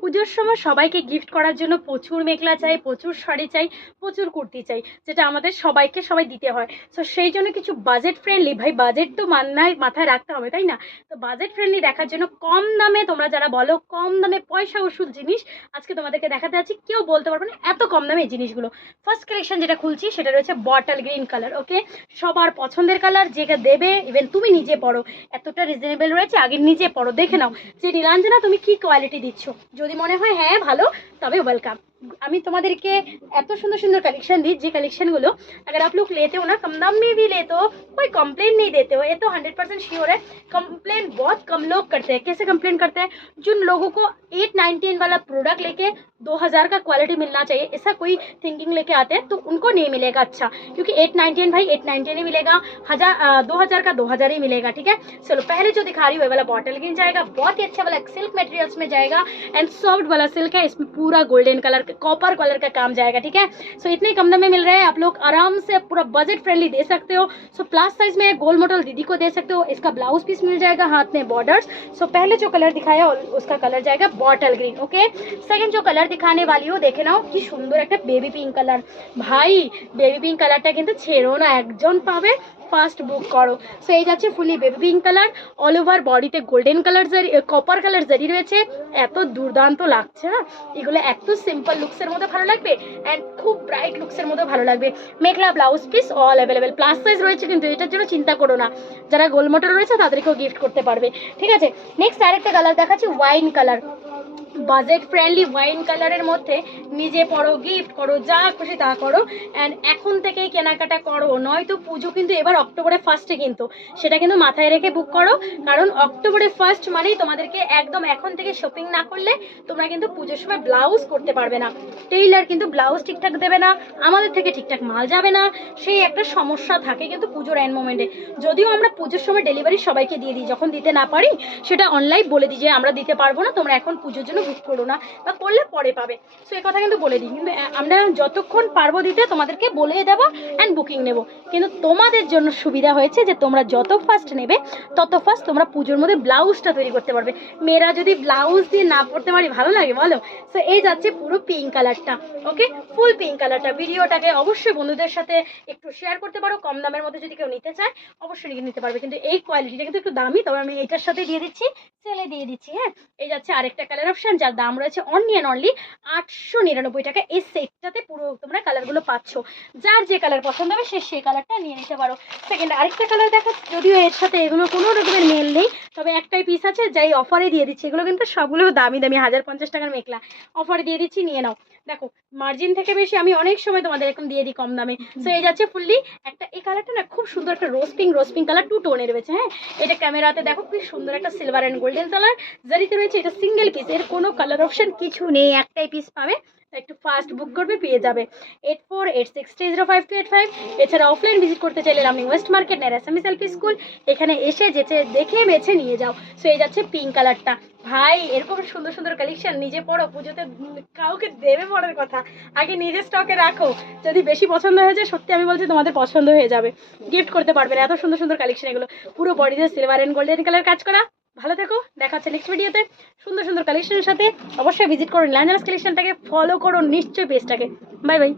পুজোর সময় সবাইকে গিফট করার জন্য প্রচুর মেখলা চাই, প্রচুর শাড়ি চাই, প্রচুর কুর্তি চাই, যেটা আমাদের সবাইকে সবাই দিতে হয়। সো সেই জন্য কিছু বাজেট ফ্রেন্ডলি, ভাই বাজেট তো মাথায় রাখতে হবে তাই না? তো বাজেট ফ্রেন্ডলি দেখার জন্য কম দামে, তোমরা যারা বলো কম দামে পয়সা ওষুধ জিনিস, আজকে তোমাদেরকে দেখাতে যাচ্ছি। কেউ বলতে পারবে না এত কম দামে এই জিনিসগুলো। ফার্স্ট কালেকশন যেটা খুলছি সেটা রয়েছে বটল গ্রিন কালার। ওকে, সবার পছন্দের কালার, যেটা দেবে ইভেন তুমি নিজে পড়ো, এতটা রিজনেবল রয়েছে। আগে নিজে পড়ো, দেখে নাও যে নীলাঞ্জনা তুমি কি কোয়ালিটি দিচ্ছ। যদি মনে হয় হ্যাঁ ভালো, তবে ওয়েলকাম। আমি তোমাদেরকে এত सुंदर सुंदर कलेक्शन दी, जी कलेक्शन गुलो अगर आप लोग लेते हो ना, कम दाम में भी लेते हो, कोई कंप्लेन नहीं देते हो, ये तो 100% श्योर है। कंप्लेन बहुत कम लोग करते हैं। कैसे कंप्लेन करते हैं? जिन लोगों को 899 वाला प्रोडक्ट लेके 2000 का क्वालिटी मिलना चाहिए, ऐसा कोई थिंकिंग लेके आते हैं, तो उनको नहीं मिलेगा अच्छा। क्योंकि 899 भाई 899 ही मिलेगा, 2000 का 2000 ही मिलेगा। ठीक है, चलो पहले जो दिखा रही हूँ वाला बॉटल ग्रीन जाएगा, बहुत ही अच्छा वाला सिल्क मटेरियल्स में जाएगा एंड सॉफ्ट वाला सिल्क है, इसमें पूरा गोल्डन कलर कॉपर कलर का काम जाएगा। ठीक है, सो इतने कम दाम में मिल रहे हैं, आप लोग आराम से पूरा बजट फ्रेंडली दे सकते हो। सो प्लस साइज में गोल मोटल दीदी को दे सकते हो। इसका ब्लाउज पीस मिल जाएगा, हाथ में बॉर्डर्स। सो पहले जो कलर दिखाया उसका कलर जाएगा बॉटल ग्रीन। ओके, सेकंड जो कलर दिखाने वाली हो देखे नाओ कि सुंदर एक बेबी पिंक कलर। भाई बेबी पिंक कलरটা কিন্তু ছেড়ো না, একজন পাবে ফার্স্ট বুক করো। সো এই যাচ্ছে fully baby pink colour, all over বডিতে golden colour zari, copper colour zari রয়েছে। এত দুর্দান্ত লাগছে না এগুলো, এত সিম্পল লুকসের মধ্যে ভালো লাগবে এন্ড খুব ব্রাইট লুকসের মধ্যে ভালো লাগবে। Mekhela blouse piece all available, plus size রয়েছে কিন্তু এটার জন্য চিন্তা করো না, যারা গোল মোটর রয়েছে তাদেরকেও গিফট করতে পারবে। ঠিক আছে, নেক্সট আরেকটা কালার দেখাচ্ছি, wine colour. Budget friendly wine কালারের মধ্যে নিজে পরো, গিফট করো, যা খুশি তা করো অ্যান্ড এখন থেকেই কেনাকাটা করো, নয়তো পুজো কিন্তু এবার অক্টোবরে ফার্স্টে, কিন্তু সেটা কিন্তু মাথায় রেখে বুক করো। কারণ অক্টোবরে ফার্স্ট মানেই তোমাদেরকে একদম এখন থেকে শপিং না করলে তোমরা কিন্তু পুজোর সময় ব্লাউজ করতে পারবে না। টেইলার কিন্তু ব্লাউজ ঠিকঠাক দেবে না, আমাদের থেকে ঠিকঠাক মাল যাবে না, সেই একটা সমস্যা থাকে কিন্তু পুজোর এন্ড মোমেন্টে। যদিও আমরা পুজোর সময় ডেলিভারি সবাইকে দিয়ে দিই, যখন দিতে না পারি সেটা অনলাইন বলে দিই যে আমরা দিতে পারবো না, তোমরা এখন পুজোর জন্য বুক করো না, বা করলে পরে পাবে। সো এই কথা কিন্তু বলে দিই, কিন্তু আমরা যতক্ষণ পারবো দিতে তোমাদেরকে বলে দেবো অ্যান্ড বুকিং নেব। কিন্তু তোমাদের জন্য সুবিধা হয়েছে যে তোমরা যত ফার্স্ট নেবে তত ফার্স্ট তোমরা পুজোর মধ্যে ব্লাউজটা তৈরি করতে পারবে। মেয়েরা যদি ব্লাউজ দিয়ে না পড়তে পারি ভালো লাগে বলো? সো এই যাচ্ছে পুরো পিঙ্ক কালারটা। ওকে, ফুল পিঙ্ক কালারটা। ভিডিওটাকে অবশ্যই বন্ধুদের সাথে একটু শেয়ার করতে পারো, কম দামের মধ্যে যদি কেউ নিতে চায় অবশ্যই নিতে পারবে। কিন্তু এই কোয়ালিটিটা কিন্তু একটু দামি, তবে আমি এটার সাথে দিয়ে দিচ্ছি, সেলে দিয়ে দিচ্ছি। হ্যাঁ, এই যাচ্ছে আরেকটা কালার অপশন, যার দাম রয়েছে অনলি অ্যান্ড অনলি 899 টাকা। এই সেটটাতে পুরো তোমরা কালারগুলো পাচ্ছ, যার যে কালার পছন্দ হবে সে সেই কালারটা নিয়ে নিতে পারো। সেকেন্ড আরেকটা কালার দেখো, যদিও এর সাথে এগুলো কোনো রকমের মেল নেই, তবে একটাই পিস আছে যাই অফারে দিয়ে দিচ্ছি। এগুলো কিন্তু সবগুলো দামি দামি 1050 টাকার মেখলা, অফারে দিয়ে দিচ্ছি, নিয়ে নাও। দেখো মার্জিন থেকে বেশি আমি অনেক সময় তোমাদের এরকম দিয়ে দিই কম দামে। সো এই যাচ্ছে ফুললি একটা, এই কালারটা না খুব সুন্দর একটা রোজ পিঙ্ক কালার, টু টোনের রয়েছে। হ্যাঁ, এটা ক্যামেরাতে দেখো কি সুন্দর একটা সিলভার অ্যান্ড গোল্ডেন কালার জারিতে রয়েছে। এটা সিঙ্গেল পিস, এর কোনো কালার অপশন কিছু নেই, একটাই পিস পাবে, একটু ফাস্ট বুক করবে পেয়ে যাবে। 8486305285। এছাড়া অফলাইন ভিজিট করতে চাইলে রামনিং ওয়েস্ট মার্কেট নেয়ার এসএমএস এলপি স্কুল, এখানে এসে যেতে দেখে বেছে নিয়ে যাও। সো এই যাচ্ছে পিঙ্ক কালারটা। ভাই এরকম সুন্দর সুন্দর কালেকশন নিজে পড়ো, পুজোতে কাউকে দেবে পড়ার কথা, আগে নিজে স্টকে রাখো। যদি বেশি পছন্দ হয়ে যায়, সত্যি আমি বলছি তোমাদের পছন্দ হয়ে যাবে, গিফট করতে পারবে। এত সুন্দর সুন্দর কালেকশন এগুলো, পুরো বডিতে সিলভার এন্ড গোল্ডেন কালার কাজ করা। ভালো থেকো, দেখা হচ্ছে নেক্সট ভিডিওতে সুন্দর সুন্দর কালেকশনের সাথে। অবশ্যই ভিজিট করো নীলাঞ্জনাস কালেকশনটাকে, ফলো করো নিশ্চয়ই পেজটাকে। Bye bye.